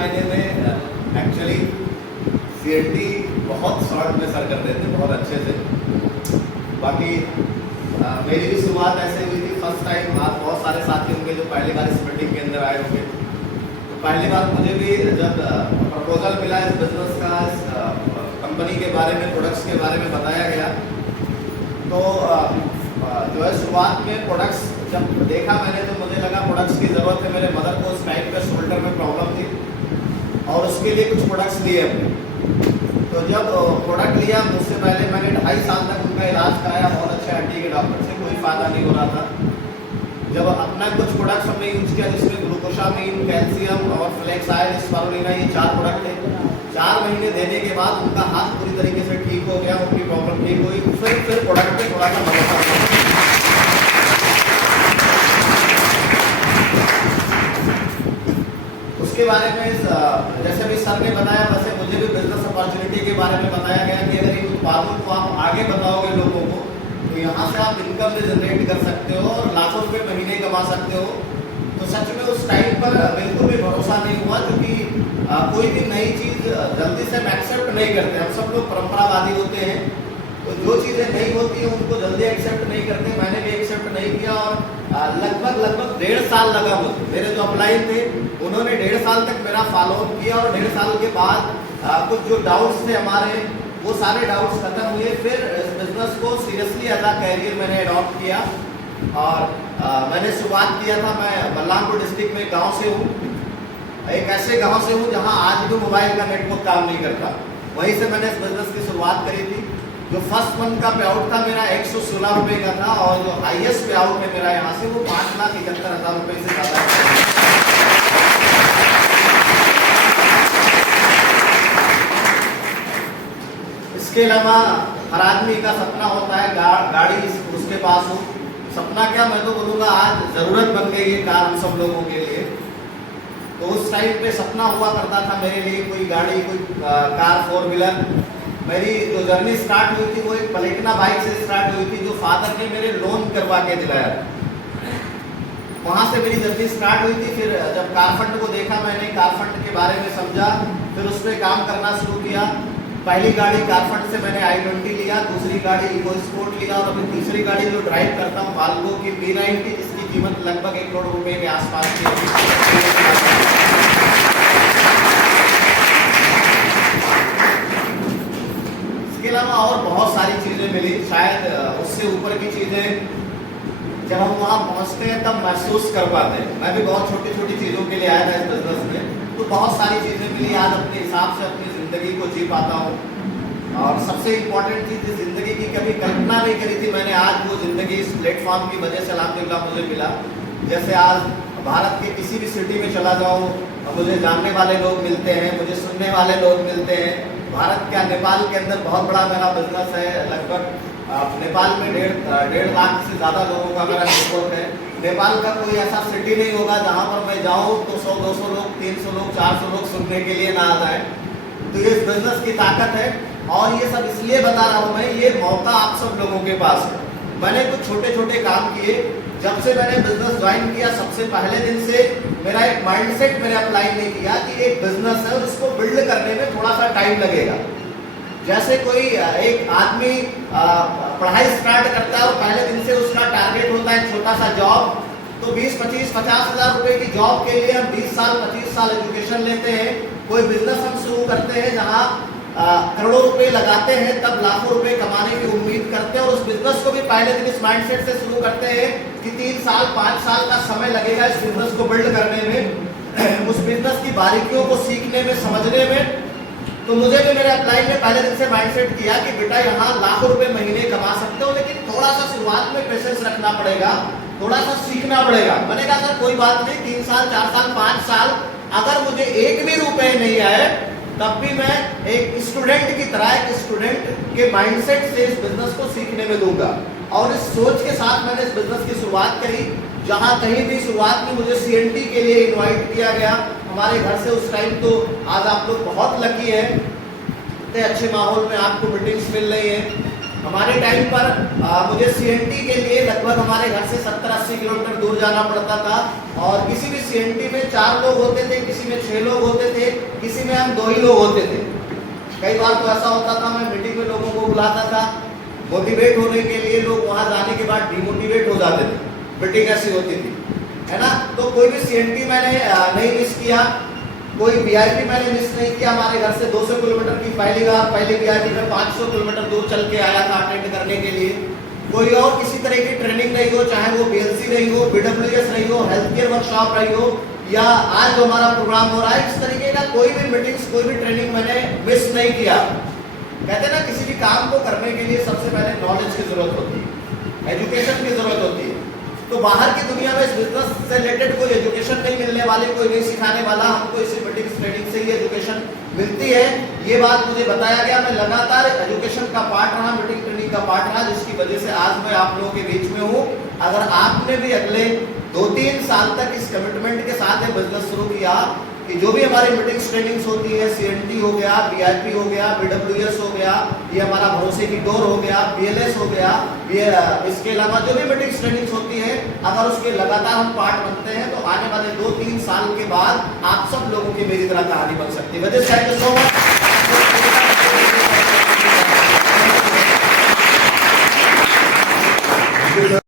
मायने में actually CNT बहुत शॉर्ट में सर कर देते बहुत अच्छे से। बाकी मेरी भी शुरुआत ऐसे हुई थी फर्स्ट टाइम। आज बहुत सारे साथी होंगे जो पहली बार इस मीटिंग के अंदर आए होंगे। तो पहली बार मुझे भी जब प्रपोजल मिला इस बिजनेस का, इस कंपनी के बारे में, प्रोडक्ट्स के बारे में बताया गया, तो जो है शुरुआत में प्रोडक्ट्स जब देखा मैंने तो मुझे लगा प्रोडक्ट्स की ज़रूरत है। मेरे मदर को उस टाइम पे शोल्डर में प्रॉब्लम थी और उसके लिए कुछ प्रोडक्ट्स लिए हमने। तो जब प्रोडक्ट लिया, मुझसे पहले मैंने 2.5 साल तक उनका इलाज कराया बहुत अच्छे हड्डी के डॉक्टर से, कोई फ़ायदा नहीं हो रहा था। जब अपना कुछ प्रोडक्ट्स हमने यूज किया जिसमें ग्लूकोसामीन, कैल्शियम और फ्लेक्साइड, स्पारुलिना, ये 4 प्रोडक्ट थे। 4 महीने देने के बाद उनका हाथ पूरी तरीके से ठीक हो गया, उनकी प्रॉब्लम ठीक हुई। फिर प्रोडक्ट पे थोड़ा सा भरोसा। उसके बारे में जैसे भी सर ने बताया वैसे मुझे भी बिजनेस अपॉर्चुनिटी के बारे में बताया गया कि अगर इन उत्पादों को आप आगे बताओगे लोगों को तो यहाँ से आप इनकम भी जनरेट कर सकते हो और लाखों रुपए महीने कमा सकते हो। तो सच में उस टाइम पर बिल्कुल भी भरोसा नहीं हुआ, क्योंकि कोई भी नई चीज़ जल्दी से हम एक्सेप्ट नहीं करते। हम सब लोग परंपरावादी होते हैं, तो जो चीज़ें नहीं होती हैं उनको जल्दी एक्सेप्ट नहीं करते। मैंने भी एक्सेप्ट नहीं किया और लगभग 1.5 साल लगा मुझे। मेरे जो अपलाइन थे उन्होंने 1.5 साल तक मेरा फॉलो अप किया और 1.5 साल के बाद कुछ जो डाउट्स थे हमारे वो सारे डाउट्स खत्म हुए। फिर इस बिजनेस को सीरियसली एज अ कैरियर मैंने अडॉप्ट किया और मैंने शुरुआत किया था। मैं बलरामपुर डिस्ट्रिक्ट में गाँव से हूँ, एक ऐसे गाँव से हूँ जहाँ आज भी मोबाइल का नेटवर्क काम नहीं करता। वहीं से मैंने इस बिजनेस की शुरुआत करी थी। जो फर्स्ट मंथ का पे आउट था मेरा 116 रुपये का था और जो हाईएस्ट पे आउट है मेरा यहाँ से वो 5,71,000 रुपये से ज़्यादा है। इसके अलावा हर आदमी का सपना होता है गाड़ी उसके पास हो। सपना क्या, मैं तो बोलूँगा आज ज़रूरत बन गई है कार हम सब लोगों के लिए। तो उस टाइम पे सपना हुआ करता था मेरे लिए कोई गाड़ी, कोई कार 4 व्हीलर। मेरी जो जर्नी स्टार्ट हुई थी वो एक प्लेटिना बाइक से स्टार्ट हुई थी जो फादर ने मेरे लोन करवा के दिलाया। वहाँ से मेरी जर्नी स्टार्ट हुई थी। फिर जब कारफंड को देखा मैंने, कारफंड के बारे में समझा, फिर उस पर काम करना शुरू किया। पहली गाड़ी कारफंड से मैंने i20 लिया, दूसरी गाड़ी इको स्पोर्ट लिया और अभी तीसरी गाड़ी जो ड्राइव करता हूँ वाल्वो की V90, जिसकी कीमत लगभग 1 करोड़ रुपए के आसपास की। इसके अलावा और बहुत सारी चीज़ें मिली, शायद उससे ऊपर की चीज़ें जब हम वहाँ पहुँचते हैं तब महसूस कर पाते हैं। मैं भी बहुत छोटी छोटी चीज़ों के लिए आया था इस बिजनेस में, तो बहुत सारी चीज़ें मिली। आज अपने हिसाब से अपनी ज़िंदगी को जी पाता हूँ और सबसे इम्पोर्टेंट चीज़ जिस ज़िंदगी की कभी कल्पना नहीं करी थी मैंने, आज वो ज़िंदगी इस प्लेटफॉर्म की वजह से अल्हम्दुलिल्लाह मुझे मिला। जैसे आज भारत के किसी भी सिटी में चला जाऊँ मुझे जानने वाले लोग मिलते हैं, मुझे सुनने वाले लोग मिलते हैं। भारत क्या, नेपाल के अंदर बहुत बड़ा मेरा बिजनेस है। लगभग नेपाल में 1.5 लाख से ज़्यादा लोगों का मेरा नेटवर्क है। नेपाल का कोई ऐसा सिटी नहीं होगा जहाँ पर मैं जाऊँ तो 100-200 लोग, 300 लोग, 400 लोग सुनने के लिए ना आ जाए। तो ये बिजनेस की ताकत है और ये सब इसलिए बता रहा हूँ मैं, ये मौका आप सब लोगों के पास है। मैंने कुछ छोटे छोटे काम किए। जब से मैंने बिजनेस ज्वाइन किया सबसे पहले दिन से मेरा एक माइंडसेट मैंने अप्लाई नहीं किया कि एक बिजनेस है और इसको बिल्ड करने में थोड़ा सा टाइम लगेगा। जैसे कोई एक आदमी पढ़ाई स्टार्ट करता है और पहले दिन से उसका टारगेट होता है छोटा सा जॉब, तो 20-25-50 हज़ार रुपए की जॉब के लिए हम 20 साल 25 साल एजुकेशन लेते हैं। कोई बिजनेस हम शुरू करते हैं जहाँ करोड़ों रुपए लगाते हैं, तब लाखों रुपए कमाने की उम्मीद करते हैं और उस बिजनेस को भी पहले दिन इस माइंडसेट से शुरू करते हैं कि 3 साल 5 साल का समय लगेगा इस बिजनेस को बिल्ड करने में, उस बिजनेस की बारीकियों को सीखने में, समझने में। तो मुझे भी मेरे अपलाइन ने पहले दिन से माइंडसेट किया कि बेटा यहाँ लाखों रुपए महीने कमा सकते हो, लेकिन थोड़ा सा शुरुआत में पेशेंस रखना पड़ेगा, थोड़ा सा सीखना पड़ेगा। मैंने कहा सर कोई बात नहीं, 3 साल 4 साल 5 साल अगर मुझे 1 भी रुपए नहीं आए तब भी मैं एक स्टूडेंट की तरह, एक स्टूडेंट के माइंडसेट से इस बिजनेस को सीखने में दूंगा। और इस सोच के साथ मैंने इस बिजनेस की शुरुआत करी। जहाँ कहीं भी शुरुआत में मुझे सीएनटी के लिए इनवाइट किया गया हमारे घर से उस टाइम, तो आज आप लोग बहुत लकी हैं, इतने अच्छे माहौल में आपको मीटिंग्स मिल रही हैं। हमारे टाइम पर मुझे सीएनटी के लिए लगभग हमारे घर से 70-80 किलोमीटर दूर जाना पड़ता था और किसी भी सीएनटी में 4 लोग होते थे, किसी में 6 लोग होते थे, में हम 2 ही लोग होते थे। कई बार तो ऐसा होता था, मैं मीटिंग में लोगों को बुलाता था, मोटिवेट होने के लिए लोग वहां जाने के बाद डिमोटिवेट हो जाते थे, मीटिंग ऐसी होती थी, है ना। तो कोई भी सीएनटी मैंने नहीं मिस किया, कोई वीआईपी मैंने मिस नहीं किया। हमारे घर से 200 किलोमीटर की पहली वीआईपी में 500 किलोमीटर दूर चल के आया था अटेंड करने के लिए। कोई और किसी तरह की ट्रेनिंग रही हो, चाहे वो बीएलसी रही हो, बीडब्ल्यूएस रही हो, हेल्थ केयर वर्कशॉप रही हो, या आज जो हमारा प्रोग्राम हो रहा है, इस तरीके का कोई भी मीटिंग्स, कोई भी ट्रेनिंग मैंने मिस नहीं किया। कहते हैं ना, किसी भी काम को करने के लिए सबसे पहले नॉलेज की जरूरत होती है, एजुकेशन की जरूरत होती है। तो बाहर की दुनिया में इस बिजनेस से रिलेटेड कोई एजुकेशन नहीं मिलने वाली, कोई नहीं सिखाने वाला, हमको इसी मीटिंग ट्रेनिंग से ही एजुकेशन मिलती है। ये बात मुझे बताया गया, मैं लगातार एजुकेशन का पार्ट रहा, मीटिंग ट्रेनिंग का पार्ट रहा, जिसकी वजह से आज मैं आप लोगों के बीच में हूँ। अगर आपने भी अगले 2-3 साल तक इस कमिटमेंट के साथ बिजनेस शुरू किया कि जो भी हमारी मीटिंग्स ट्रेनिंग्स होती है, सीएनटी हो गया, वीआईपी हो गया, बीडब्ल्यूएस हो गया, ये हमारा भरोसे की डोर हो गया, बीएलएस हो गया, इसके अलावा जो भी मीटिंग्स ट्रेनिंग्स होती है, अगर उसके लगातार हम पार्ट बनते हैं तो आने वाले 2-3 साल के बाद आप सब लोगों की मेरी तरह कहानी बन सकती है। Thank you so much.